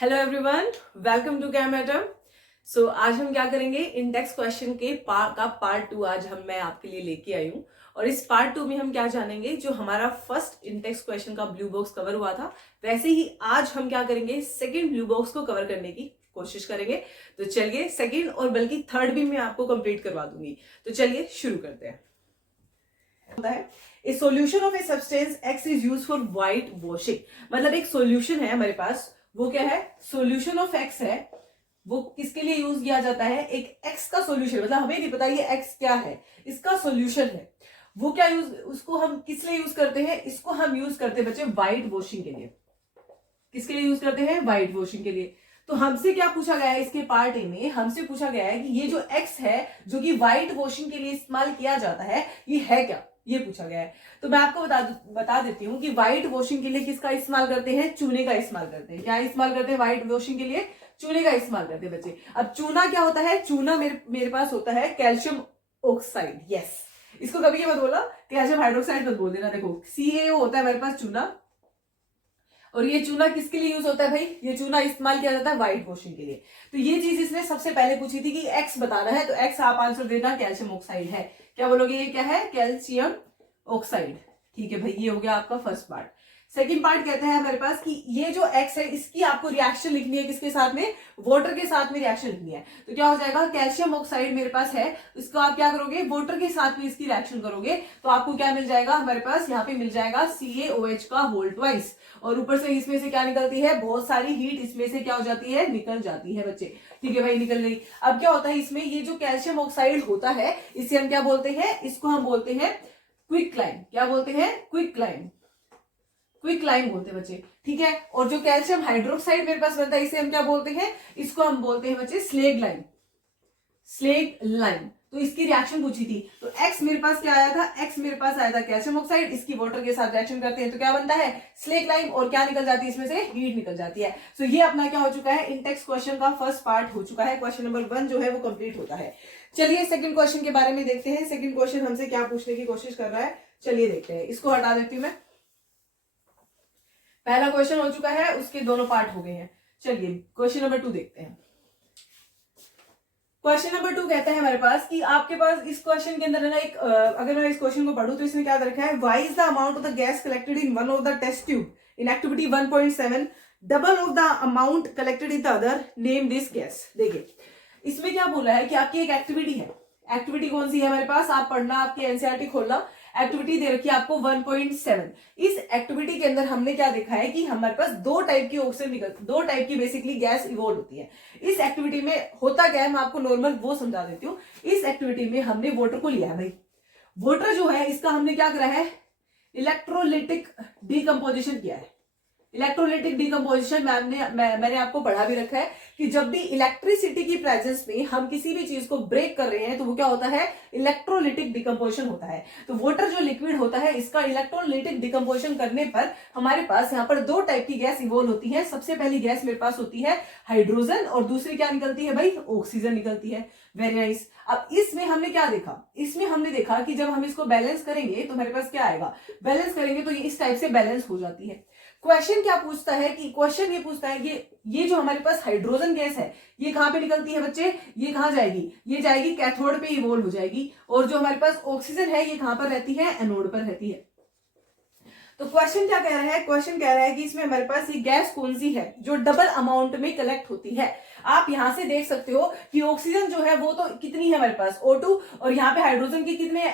Hello everyone, welcome to Chem Atom. So आज हम क्या करेंगे, इंडेक्स क्वेश्चन के पार्ट 2 आज मैं आपके लिए लेके आई हूँ। और इस पार्ट 2 में हम क्या जानेंगे, जो हमारा फर्स्ट इंडेक्स क्वेश्चन का ब्लू बॉक्स कवर हुआ था, वैसे ही आज हम क्या करेंगे, सेकंड ब्लू बॉक्स को कवर करने की कोशिश करेंगे। तो चलिए, सेकंड और बल्कि थर्ड भी मैं आपको कंप्लीट करवा दूंगी। तो चलिए शुरू करते हैं। A solution of a substance x is use for white washing. मतलब एक सोल्यूशन है हमारे पास, वो क्या है, सोल्यूशन ऑफ एक्स है। वो किसके लिए यूज किया जाता है, एक एक्स का सोल्यूशन, मतलब हमें नहीं पता ये एक्स क्या है, इसका सोल्यूशन है। वो क्या यूज, उसको हम किस लिए यूज करते हैं, इसको हम यूज करते हैं बच्चे व्हाइट वॉशिंग के लिए। किसके लिए यूज करते हैं, व्हाइट वॉशिंग के लिए। तो हमसे क्या पूछा गया है इसके पार्ट ए में, हमसे पूछा गया है कि ये जो एक्स है जो कि व्हाइट वॉशिंग के लिए इस्तेमाल किया जाता है, ये है क्या, ये पूछा गया है। तो मैं आपको बता देती हूँ कि व्हाइट वॉशिंग के लिए किसका इस्तेमाल करते हैं, चूने का इस्तेमाल करते हैं। क्या इस्तेमाल करते हैं व्हाइट वॉशिंग के लिए, चूने का इस्तेमाल करते हैं बच्चे। अब चूना क्या होता है, चूना मेरे पास होता है कैल्शियम ऑक्साइड। यस, इसको कभी ये मत बोला कैल्शियम हाइड्रोक्साइड मत बोल देना। देखो CaO होता है मेरे पास चूना, और ये चूना किसके लिए यूज होता है भाई, ये चूना इस्तेमाल किया जाता है व्हाइट वॉशिंग के लिए। तो ये चीज इसने सबसे पहले पूछी थी कि एक्स बताना है, तो एक्स आप आंसर देना कैल्शियम ऑक्साइड है। क्या बोलोगे, ये क्या है, कैल्शियम ऑक्साइड। ठीक है भाई, ये हो गया आपका फर्स्ट पार्ट। सेकंड पार्ट कहता है हमारे पास कि ये जो एक्स है इसकी आपको रिएक्शन लिखनी है, किसके साथ में, वाटर के साथ में रिएक्शन लिखनी है। तो क्या हो जाएगा, कैल्शियम ऑक्साइड मेरे पास है, इसको आप क्या करोगे, वाटर के साथ में इसकी रिएक्शन करोगे तो आपको क्या मिल जाएगा, हमारे पास यहाँ पे मिल जाएगा CaOH का होल ट्वाइस। और ऊपर से इसमें से क्या निकलती है, बहुत सारी हीट इसमें से क्या हो जाती है, निकल जाती है बच्चे। ठीक है भाई, निकल गई। अब क्या होता है इसमें, ये जो कैल्शियम ऑक्साइड होता है इसे हम क्या बोलते हैं, इसको हम बोलते हैं क्विक क्लाइम। क्या बोलते हैं, क्विक क्लाइम, क्विक लाइम बोलते हैं बच्चे। ठीक है, और जो कैल्शियम हाइड्रोक्साइड मेरे पास बनता है इसे हम क्या बोलते हैं, इसको हम बोलते हैं बच्चे स्लेग लाइम, स्लेग लाइम। तो इसकी रिएक्शन पूछी थी, तो एक्स मेरे पास क्या आया था, एक्स मेरे पास आया था कैल्शियम ऑक्साइड, इसकी वाटर के साथ रिएक्शन करते हैं तो क्या बनता है, स्लेग लाइम। और क्या निकल जाती है इसमें से, हीट निकल जाती है। सो ये अपना क्या हो चुका है, इंटेक्स क्वेश्चन का फर्स्ट पार्ट हो चुका है। क्वेश्चन नंबर 1 जो है वो कंप्लीट होता है। चलिए सेकंड क्वेश्चन के बारे में देखते हैं। सेकंड क्वेश्चन हमसे क्या पूछने की कोशिश कर रहा है, चलिए देखते हैं। इसको हटा देती हूँ मैं। पहला क्वेश्चन हो चुका है, उसके दोनों पार्ट हो गए हैं। चलिए क्वेश्चन नंबर 2 देखते हैं। क्वेश्चन नंबर 2 कहता है हमारे पास कि आपके पास इस क्वेश्चन के अंदर है ना एक अगर मैं इस क्वेश्चन को पढ़ूं तो इसमें क्या रखा है, why is the amount of the gas collected in one of the test tube in activity 1.7 double of the amount collected in the other, name this gas. देखिए इसमें क्या बोला है कि आपकी एक एक्टिविटी है। एक्टिविटी कौन सी है हमारे पास, आप पढ़ना, आपकी एनसीईआरटी खोलना। एक्टिविटी दे रखी है आपको 1.7। इस एक्टिविटी के अंदर हमने क्या देखा है कि हमारे पास दो टाइप की ऑक्सीजन निकल, दो टाइप की बेसिकली गैस इवॉल्व होती है। इस एक्टिविटी में होता क्या है, मैं आपको नॉर्मल वो समझा देती हूँ। इस एक्टिविटी में हमने वाटर को लिया है भाई। वाटर जो है इसका हमने क्या करा है, इलेक्ट्रोलिटिक डिकम्पोजिशन किया है। इलेक्ट्रोलाइटिक डिकम्पोजिशन मैंने आपको पढ़ा भी रखा है कि जब भी इलेक्ट्रिसिटी की प्रेजेंस में हम किसी भी चीज को ब्रेक कर रहे हैं तो वो क्या होता है, इलेक्ट्रोलाइटिक डिकम्पोजिशन होता है। तो वाटर जो लिक्विड होता है इसका इलेक्ट्रोलाइटिक डिकम्पोजिशन करने पर हमारे पास यहाँ पर दो टाइप की गैस इवॉल्व होती है। सबसे पहली गैस मेरे पास होती है हाइड्रोजन, और दूसरी क्या निकलती है भाई, ऑक्सीजन निकलती है। Very nice. अब इसमें हमने क्या देखा, इसमें हमने देखा कि जब हम इसको बैलेंस करेंगे तो हमारे पास क्या आएगा, बैलेंस करेंगे तो ये इस टाइप से बैलेंस हो जाती है। क्वेश्चन क्या पूछता है कि, क्वेश्चन ये पूछता है कि ये जो हमारे पास हाइड्रोजन गैस है ये कहां पे निकलती है बच्चे, ये कहां जाएगी, ये जाएगी कैथोड पे इवॉल्व हो जाएगी। और जो हमारे पास ऑक्सीजन है ये कहां पर रहती है, एनोड पर रहती है। तो क्वेश्चन क्या कह रहा है, क्वेश्चन कह रहा है कि इसमें हमारे पास ये गैस कौन सी है जो डबल अमाउंट में कलेक्ट होती है। आप यहां से देख सकते हो कि ऑक्सीजन जो है वो तो कितनी है हमारे पास, O2, और यहाँ पे हाइड्रोजन के कितने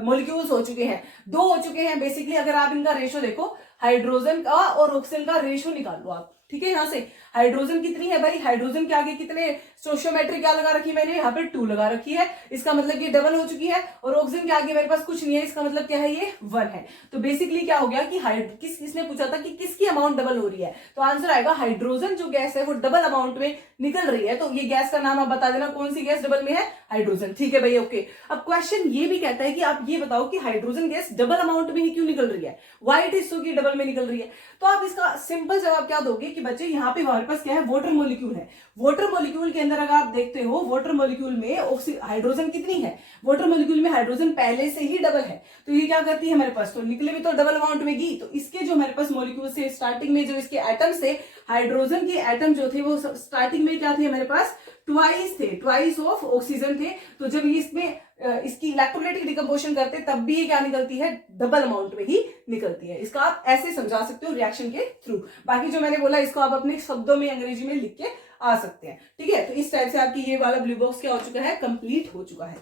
मॉलिक्यूल्स हो चुके हैं, दो हो चुके हैं। बेसिकली अगर आप इनका रेशो देखो, हाइड्रोजन का और ऑक्सीजन का रेशो निकाल लो आप। ठीक है, यहां से हाइड्रोजन कितनी है भाई, हाइड्रोजन के आगे कितने स्टोइचियोमेट्री क्या लगा रखी है मैंने, यहाँ पे 2 लगा रखी है। इसका मतलब ये डबल हो चुकी है। और ऑक्सीजन के आगे मेरे पास कुछ नहीं है, इसका मतलब क्या है, ये 1 है। तो बेसिकली क्या हो गया कि किसने पूछा था कि किसकी अमाउंट डबल हो रही है, तो आंसर आएगा हाइड्रोजन जो गैस है वो डबल अमाउंट में निकल रही है। तो ये गैस का नाम आप बता देना, कौन सी गैस डबल में है, हाइड्रोजन। ठीक है भाई, ओके। अब क्वेश्चन ये भी कहता है कि आप ये बताओ कि हाइड्रोजन गैस डबल अमाउंट में ही क्यों निकल रही है, व्हाई इट इज सो की डबल में निकल रही है। तो आप इसका सिंपल जवाब क्या दोगे कि बच्चे यहाँ पे हमारे पास क्या है, वाटर मॉलिक्यूल है। वाटर मॉलिक्यूल के अंदर अगर आप देखते हो, वाटर मॉलिक्यूल में हाइड्रोजन कितनी है, वाटर मॉलिक्यूल में हाइड्रोजन पहले से ही डबल है, तो ये क्या करती है हमारे पास, तो निकले भी तो डबल अमाउंट में गई। तो इसके जो हमारे पास मॉलिक्यूल से स्टार्टिंग में जो इसके एटम्स थे, हाइड्रोजन के एटम जो थे वो स्टार्टिंग में क्या थे हमारे पास, ट्वाइस थे, ट्वाइस ऑफ ऑक्सीजन थे। तो जब ये इसमें इसकी इलेक्ट्रोलाइटिक डिकम्पोजिशन करते तब भी ये क्या निकलती है, डबल अमाउंट में ही निकलती है। इसका आप ऐसे समझा सकते हो रिएक्शन के थ्रू। बाकी जो मैंने बोला इसको आप अपने शब्दों में अंग्रेजी में लिख के आ सकते हैं, ठीक है। तो इस टाइप से आपकी ये वाला ब्लू बॉक्स क्या हो चुका है, कंप्लीट हो चुका है।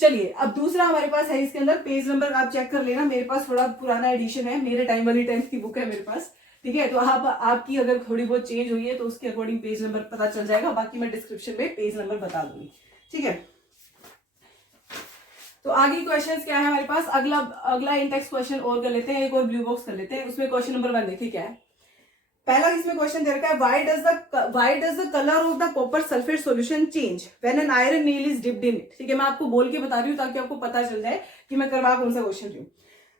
चलिए अब दूसरा हमारे पास है, इसके अंदर पेज नंबर आप चेक कर लेना, मेरे पास थोड़ा पुराना एडिशन है, मेरे टाइम वाली 10th की बुक है मेरे पास, ठीक है। तो आपकी अगर थोड़ी बहुत चेंज हुई है तो उसके अकॉर्डिंग पेज नंबर पता चल जाएगा, बाकी मैं डिस्क्रिप्शन में पेज नंबर बता दूंगी, ठीक है। तो आगे क्वेश्चंस क्या है हमारे पास, अगला इंटेक्स क्वेश्चन और कर लेते हैं, एक और ब्लू बॉक्स कर लेते हैं। उसमें क्वेश्चन नंबर 1 देखिए क्या है। पहला इसमें क्वेश्चन दे रखा है, why does the colour of the copper sulphate solution change when an iron nail is dipped in it. ठीक है, मैं आपको बोल के बता रही हूँ ताकि आपको पता चल जाए कि मैं करवा कौन सा क्वेश्चन रही हूँ।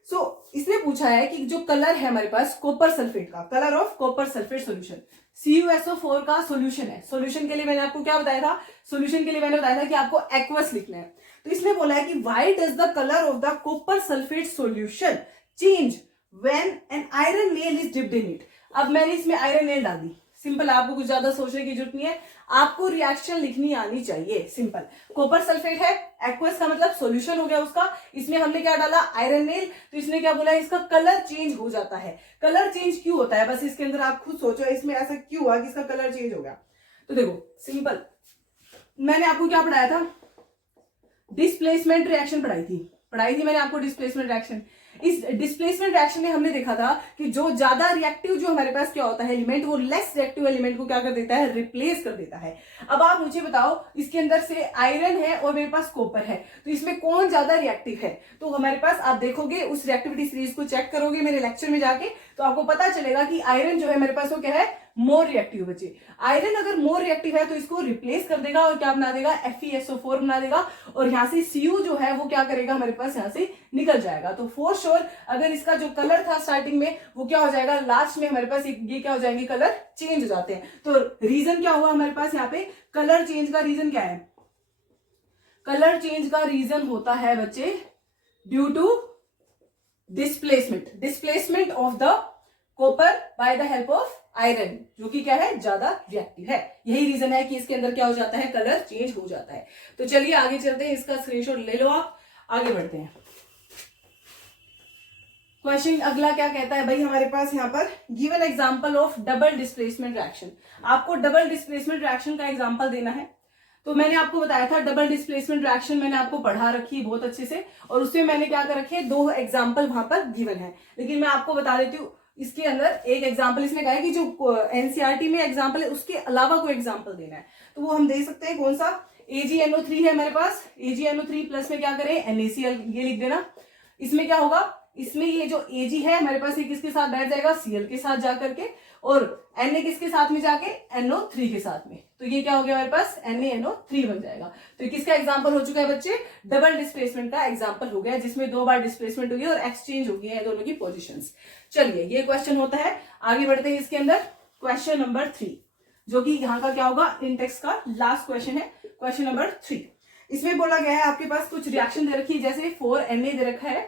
सो इसने पूछा है कि जो कलर है हमारे पास कॉपर सल्फेट का, colour of copper sulphate solution CuSO4 का सॉल्यूशन है। सॉल्यूशन के लिए मैंने आपको क्या बताया था, सॉल्यूशन के लिए मैंने बताया था कि आपको एक्वस लिखना है। तो इसमें बोला है कि why does the colour of the copper sulphate solution change when an iron nail is dipped in it. अब मैंने इसमें आयरन नेल डाल दी, सिंपल, आपको कुछ ज्यादा सोचने की जरूरत नहीं है, आपको रिएक्शन लिखनी आनी चाहिए, सिंपल। कॉपर सल्फेट है, एक्वस का मतलब सॉल्यूशन हो गया उसका, इसमें हमने क्या डाला, आयरन नेल। तो इसने क्या बोला, इसका कलर चेंज हो जाता है। कलर चेंज क्यों होता है, बस इसके अंदर आप खुद सोचो इसमें ऐसा क्यों हुआ कि इसका कलर चेंज हो गया। तो देखो सिंपल, मैंने आपको क्या पढ़ाया था, डिस्प्लेसमेंट रिएक्शन पढ़ाई थी मैंने आपको डिस्प्लेसमेंट रिएक्शन। इस डिस्प्लेसमेंट रिएक्शन में हमने देखा था कि जो ज्यादा रिएक्टिव जो हमारे पास क्या होता है एलिमेंट, वो लेस रिएक्टिव एलिमेंट को क्या कर देता है, रिप्लेस कर देता है। अब आप मुझे बताओ, इसके अंदर से आयरन है और मेरे पास कॉपर है, तो इसमें कौन ज्यादा रिएक्टिव है। तो हमारे पास आप देखोगे उस रिएक्टिविटी सीरीज को चेक करोगे मेरे लेक्चर में जाके, तो आपको पता चलेगा कि आयरन जो है मेरे पास वो क्या है, मोर रिएक्टिव। बच्चे आयरन अगर मोर रिएक्टिव है तो इसको रिप्लेस कर देगा और क्या बना देगा, FeSO4 बना देगा, और यहाँ से Cu जो है वो क्या करेगा, हमारे पास यहाँ से निकल जाएगा। तो फॉर श्योर अगर इसका जो कलर था स्टार्टिंग में वो क्या हो जाएगा, लास्ट में हमारे पास ये क्या हो जाएंगे, कलर चेंज हो जाते हैं। तो रीजन क्या हुआ हमारे पास यहाँ पे, कलर चेंज का रीजन क्या है, कलर चेंज का रीजन होता है बच्चे due to displacement of the copper by the help of iron, जो कि क्या है, ज्यादा रिएक्टिव है। यही रीजन है कि इसके अंदर क्या हो जाता है, कलर चेंज हो जाता है। तो चलिए आगे चलते हैं, इसका स्क्रीनशॉट ले लो आप, आगे बढ़ते हैं। क्वेश्चन अगला क्या कहता है भाई, हमारे पास यहाँ पर given example of double displacement reaction. आपको डबल डिस्प्लेसमेंट रिएक्शन का एग्जांपल देना है। तो मैंने आपको बताया था डबल डिस्प्लेसमेंट रिएक्शन मैंने आपको पढ़ा रखी है बहुत अच्छे से, और उसमें मैंने क्या कर रखे, 2 एग्जाम्पल वहां पर गिवन है। लेकिन मैं आपको बता देती हूँ, इसके अंदर एक एग्जाम्पल इसने कहा है कि जो एनसीईआरटी में एग्जाम्पल है उसके अलावा कोई एग्जाम्पल देना है, तो वो हम दे सकते हैं। कौन सा, AgNO3 है हमारे पास, AgNO3 प्लस में क्या करें, NaCl, ये लिख देना। इसमें क्या होगा, इसमें ये जो Ag है हमारे पास, ये किसके साथ बैठ जाएगा, Cl के साथ जाकर के, और Na किसके साथ में जाके, NO3 के साथ में। तो ये क्या हो गया हमारे पास, NaNO3 बन जाएगा। तो ये किसका एग्जांपल हो चुका है बच्चे, डबल डिस्प्लेसमेंट का एग्जांपल हो गया, जिसमें 2 बार डिस्प्लेसमेंट हुई है और एक्सचेंज हो गई है दोनों की पोजीशंस। चलिए ये क्वेश्चन होता है, आगे बढ़ते हैं। इसके अंदर क्वेश्चन नंबर 3, जो कि यहाँ का क्या होगा, इंटेक्स का लास्ट क्वेश्चन है, क्वेश्चन नंबर 3। इसमें बोला गया है आपके पास कुछ रिएक्शन दे रखी है, जैसे 4Na दे रखा है,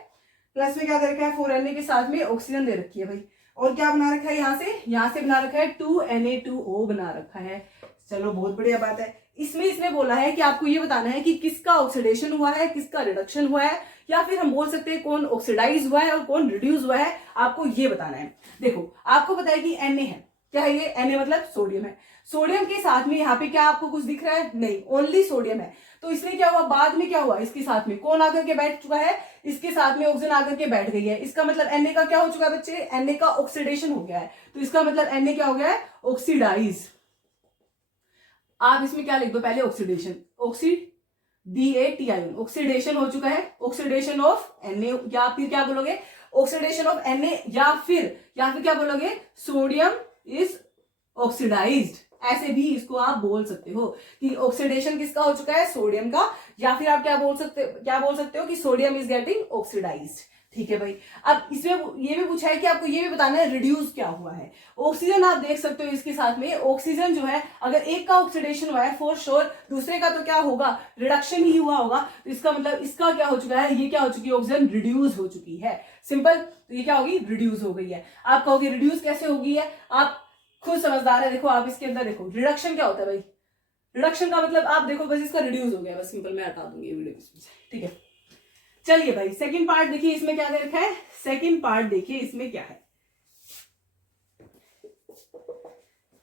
प्लस में क्या दे रखा है, 4Na के साथ में ऑक्सीजन दे रखी है भाई, और क्या बना रखा है, यहाँ से बना रखा है 2Na2O बना रखा है। चलो बहुत बढ़िया बात है। इसमें इसने बोला है कि आपको ये बताना है कि किसका ऑक्सीडेशन हुआ है, किसका रिडक्शन हुआ है, या फिर हम बोल सकते हैं कौन ऑक्सीडाइज हुआ है और कौन रिड्यूस हुआ है, आपको ये बताना है। देखो आपको पता है कि Na है, क्या है ये, Na मतलब सोडियम है। सोडियम के साथ में यहाँ पे क्या आपको कुछ दिख रहा है, नहीं, ओनली सोडियम है। तो इसमें क्या हुआ, बाद में क्या हुआ, इसके साथ में कौन आकर के बैठ चुका है, इसके साथ में ऑक्सीजन आकर के बैठ गई है। इसका मतलब Na का क्या हो चुका है बच्चे, Na का ऑक्सीडेशन हो गया है। तो इसका मतलब Na क्या हो गया है, ऑक्सीडाइज। आप इसमें क्या लिख दो, पहले ऑक्सीडेशन, DATION, ऑक्सीडेशन हो चुका है, ऑक्सीडेशन ऑफ Na, या फिर क्या बोलोगे, ऑक्सीडेशन ऑफ Na, या फिर क्या बोलोगे, सोडियम इज ऑक्सीडाइज्ड। ऐसे भी इसको आप बोल सकते हो कि ऑक्सीडेशन किसका हो चुका है, सोडियम का, या फिर आप क्या बोल सकते हो कि सोडियम इज गेटिंग ऑक्सीडाइज्ड। ठीक है भाई। अब इसमें ये भी पूछा है कि आपको ये भी बताना है रिड्यूस क्या हुआ है। ऑक्सीजन आप देख सकते हो इसके साथ में, ऑक्सीजन जो है अगर एक का ऑक्सीडेशन हुआ है फॉर श्योर दूसरे का तो क्या होगा, रिडक्शन ही हुआ होगा। तो इसका मतलब इसका क्या हो चुका है, ये क्या हो चुकी है, ऑक्सीजन रिड्यूस हो चुकी है। सिंपल, तो ये क्या होगी, रिड्यूस हो गई है। आप कहोगे रिड्यूस कैसे होगी है, आप खुद समझदार है। देखो आप इसके अंदर देखो, रिडक्शन क्या होता है भाई, रिडक्शन का मतलब आप देखो बस इसका रिड्यूस हो गया, बस सिंपल, मैं हटा दूंगी वीडियो इसमें से, ठीक है। चलिए भाई सेकंड पार्ट देखिए इसमें क्या दे रखा है, सेकंड पार्ट देखिए इसमें क्या है।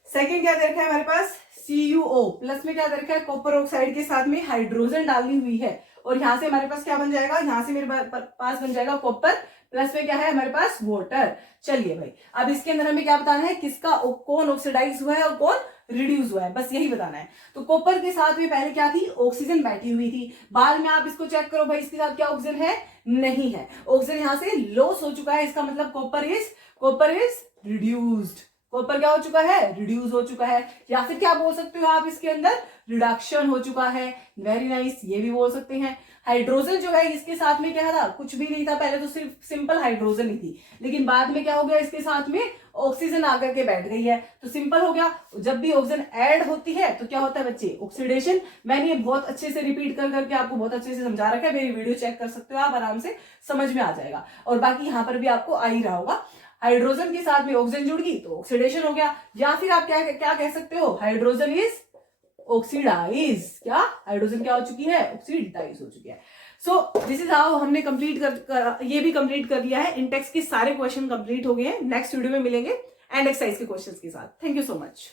सेकंड क्या दे रखा है हमारे पास, CuO प्लस में क्या दे रखा है, कॉपर ऑक्साइड के साथ में हाइड्रोजन डालनी हुई है, और यहां से हमारे पास क्या बन जाएगा, यहां से मेरे पास बन जाएगा कॉपर, प्लस में क्या है हमारे पास वाटर। चलिए भाई अब इसके अंदर हमें क्या बताना है, किसका कौन ऑक्सीडाइज हुआ है और कौन रिड्यूस हुआ है, बस यही बताना है। तो कॉपर के साथ में पहले क्या थी, ऑक्सीजन बैठी हुई थी, बाद में आप इसको चेक करो भाई इसके साथ क्या ऑक्सीजन है, नहीं है, ऑक्सीजन यहां से लॉस हो चुका है, इसका मतलब कॉपर इज रिड्यूस्ड, कॉपर क्या हो चुका है, रिड्यूस हो चुका है। या फिर क्या बोल सकते हो आप इसके अंदर, रिडक्शन हो चुका है। वेरी नाइस, ये भी बोल सकते हैं। हाइड्रोजन जो है इसके साथ में क्या था, कुछ भी नहीं था, पहले तो सिर्फ सिंपल हाइड्रोजन ही थी, लेकिन बाद में क्या हो गया, इसके साथ में ऑक्सीजन आकर के बैठ गई है, तो सिंपल हो गया। जब भी ऑक्सीजन ऐड होती है तो क्या होता है बच्चे, ऑक्सीडेशन। मैंने ये बहुत अच्छे से रिपीट कर करके आपको बहुत अच्छे से समझा रखा है, मेरी वीडियो चेक कर सकते हो आप, आराम से समझ में आ जाएगा, और बाकी यहाँ पर भी आपको आ ही रहा होगा। हाइड्रोजन के साथ में ऑक्सीजन जुड़ गई तो ऑक्सीडेशन हो गया, या फिर आप क्या क्या कह सकते हो, हाइड्रोजन इज ऑक्सीडाइज, क्या हाइड्रोजन क्या हो चुकी है, ऑक्सीडाइज हो चुकी है। सो दिस इज हाउ हमने कंप्लीट ये भी कंप्लीट कर लिया है। इंटेक्स के सारे क्वेश्चन कंप्लीट हो गए हैं। नेक्स्ट वीडियो में मिलेंगे एंड एक्सरसाइज के क्वेश्चंस के साथ। Thank you so much.